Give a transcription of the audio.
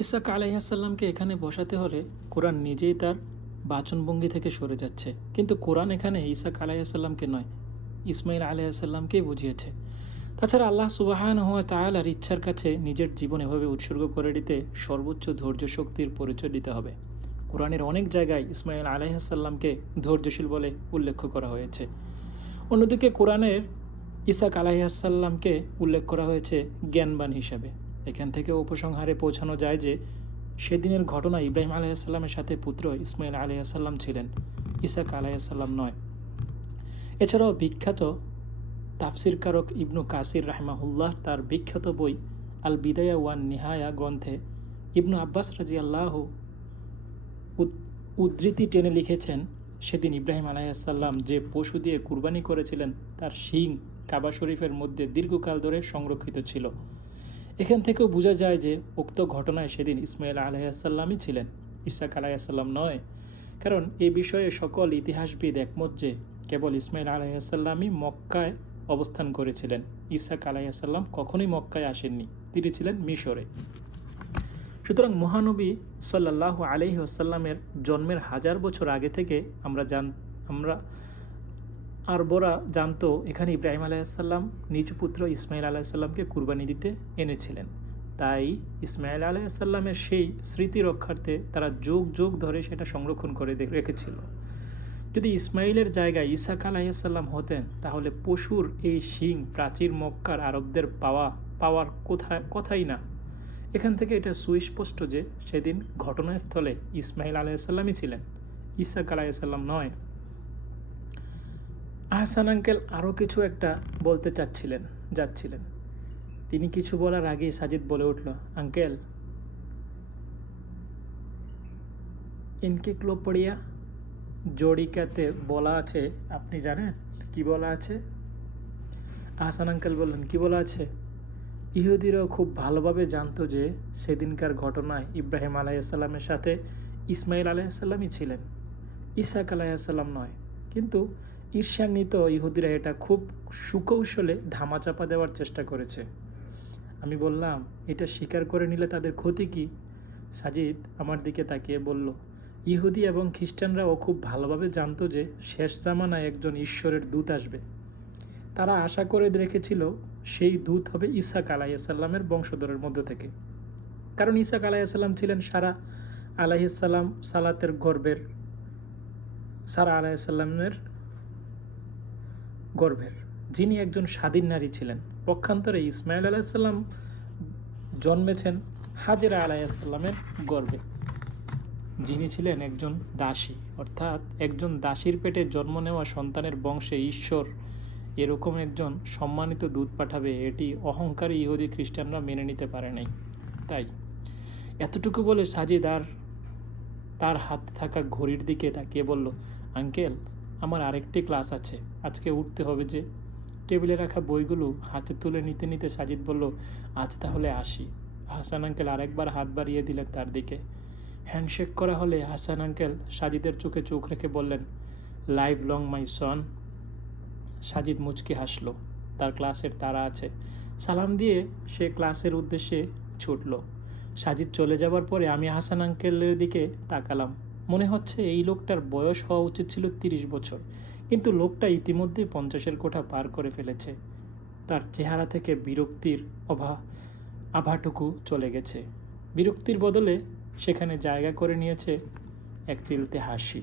ইসাক আলাইহাসাল্লামকে এখানে বসাতে হলে কোরআন নিজেই তার বাচনভঙ্গি থেকে সরে যাচ্ছে। কিন্তু কোরআন এখানে ইসাক আলাইহাসাল্লামকে নয় ইসমাইল আলাইহাসাল্লামকেই বুঝিয়েছে। তাছাড়া আল্লাহ সুবাহান হওয়া তায়ালার ইচ্ছার কাছে নিজের জীবন এভাবে উৎসর্গ করে দিতে সর্বোচ্চ ধৈর্য শক্তির পরিচয় দিতে হবে। কোরআনের অনেক জায়গায় ইসমাইল আলাইহাসাল্লামকে ধৈর্যশীল বলে উল্লেখ করা হয়েছে। অন্যদিকে কোরআনের ইসাক আলাইহাসাল্লামকে উল্লেখ করা হয়েছে জ্ঞানবান হিসাবে। এখান থেকে উপসংহারে পৌঁছানো যায় যে, সেদিনের ঘটনা ইব্রাহিম আলাইসাল্লামের সাথে পুত্র ইসমাইল আলাইসাল্লাম ছিলেন, ইসাক আলাইসাল্লাম নয়। এছাড়াও বিখ্যাত তাফসির কারক ইবনু কাসির রাহমাহুল্লাহ তার বিখ্যাত বই আল বিদায়া ওয়ান নিহায়া গ্রন্থে ইবনু আব্বাস রাজি আল্লাহ উদ্ধৃতি টেনে লিখেছেন, সেদিন ইব্রাহিম আলাইসাল্লাম যে পশু দিয়ে কুরবানি করেছিলেন, তার শিং কাবা শরীফের মধ্যে দীর্ঘকাল ধরে সংরক্ষিত ছিল। এখান থেকেও বোঝা যায় যে উক্ত ঘটনায় সেদিন ইসমাইল আলাইসাল্লামই ছিলেন ইসাক আলাইসাল্লাম নয়। কারণ এ বিষয়ে সকল ইতিহাসবিদ একমত যে কেবল ইসমাইল আলাইসাল্লামই মক্কায় অবস্থান করেছিলেন। ইসাক আলাইসাল্লাম কখনোই মক্কায় আসেননি, তিনি ছিলেন মিশরে। সুতরাং মহানবী সাল্লাহ আলহি আসাল্লামের জন্মের হাজার বছর আগে থেকে আমরা জান আমরা আরবরা জানতো এখানে ইব্রাহিম আলাইসাল্লাম নিজ পুত্র ইসমাইল আলাইসাল্লামকে কুরবানি দিতে এনেছিলেন। তাই ইসমাইল আলাইসাল্লামের সেই স্মৃতি রক্ষার্থে তারা যুগ যুগ ধরে সেটা সংরক্ষণ করে রেখেছিল। যদি ইসমাইলের জায়গায় ইসাক আলাইসাল্লাম হতেন, তাহলে পশুর এই শিং প্রাচীর মক্কার আরবদের পাওয়া পাওয়ার কোথায় কথাই না। এখান থেকে এটা সুস্পষ্ট যে সেদিন ঘটনাস্থলে ইসমাইল আলাইসাল্লামই ছিলেন। ইসাক আলাইসাল্লাম নয় আহসান আঙ্কেল আরও কিছু একটা বলতে চাচ্ছিলেন, যাচ্ছিলেন। তিনি কিছু বলার আগেই সাজিদ বলে উঠল, আঙ্কেল ইনকে ক্লো পড়িয়া জড়িকাতে বলা আছে, আপনি জানেন? কি বলা আছে? আহসান আঙ্কেল বললেন, কি বলা আছে? ইহুদিরাও খুব ভালোভাবে জানতো যে সেদিনকার ঘটনায় ইব্রাহিম আলাইসাল্লামের সাথে ইসমাইল আলাইসাল্লামই ছিলেন। ইসাক আলাইসাল্লাম নয়। কিন্তু ঈর্ষান্বিত ইহুদিরা এটা খুব সুকৌশলে ধামাচাপা দেওয়ার চেষ্টা করেছে। আমি বললাম, এটা স্বীকার করে নিলে তাদের ক্ষতি কি? সাজিদ আমার দিকে তাকিয়ে বলল, ইহুদি এবং খ্রিস্টানরাও খুব ভালোভাবে জানতো যে শেষ জামানায় একজন ঈশ্বরের দূত আসবে। তারা আশা করে রেখেছিল সেই দূত হবে ইসাক আলাইসাল্লামের বংশধরের মধ্য থেকে। কারণ ইসাক আলাইসাল্লাম ছিলেন সারা আলাইসাল্লাম সালাতের গর্বের, সারা আলাইসাল্লামের গর্ভের। যিনি একজন স্বাধীন নারী ছিলেন। পক্ষান্তরে ইসমাইল আলাহিসাল্লাম জন্মেছেন হাজেরা আলাইসাল্লামের গর্ভে। যিনি ছিলেন একজন দাসী, অর্থাৎ একজন দাসীর পেটে জন্ম নেওয়া সন্তানের বংশে ঈশ্বর এরকম একজন সম্মানিত দূত পাঠাবে, এটি অহংকারী ইহুদি খ্রিস্টানরা মেনে নিতে পারে নাই। তাই এতটুকু বলে সাজিদ আর তার হাতে থাকা ঘড়ির দিকে তাকিয়ে বলল, আঙ্কেল আমার আরেকটি ক্লাস আছে। আজকে উঠতে হবে যে, টেবিলে রাখা বইগুলো হাতে তুলে নিতে নিতে সাজিদ বলল, আজ তাহলে আসি। হাসান আঙ্কেল আরেকবার হাত বাড়িয়ে দিলেন তার দিকে। হ্যান্ডশেক করা হলে হাসান আঙ্কেল সাজিদের চোখে চোখ রেখে বললেন, live long, my son. Sajid মুচকি হাসল, তার ক্লাসের তারা আছে। সালাম দিয়ে সে ক্লাসের উদ্দেশ্যে ছুটল। সাজিদ চলে যাবার পরে আমি হাসান আঙ্কেলের দিকে তাকালাম। মনে হচ্ছে এই লোকটার বয়স হওয়া উচিত ছিল তিরিশ বছর, কিন্তু লোকটা ইতিমধ্যেই পঞ্চাশের কোঠা পার করে ফেলেছে। তার চেহারা থেকে বিরক্তির অভা আভাটুকু চলে গেছে। বিরক্তির বদলে সেখানে জায়গা করে নিয়েছে এক চিলতে হাসি।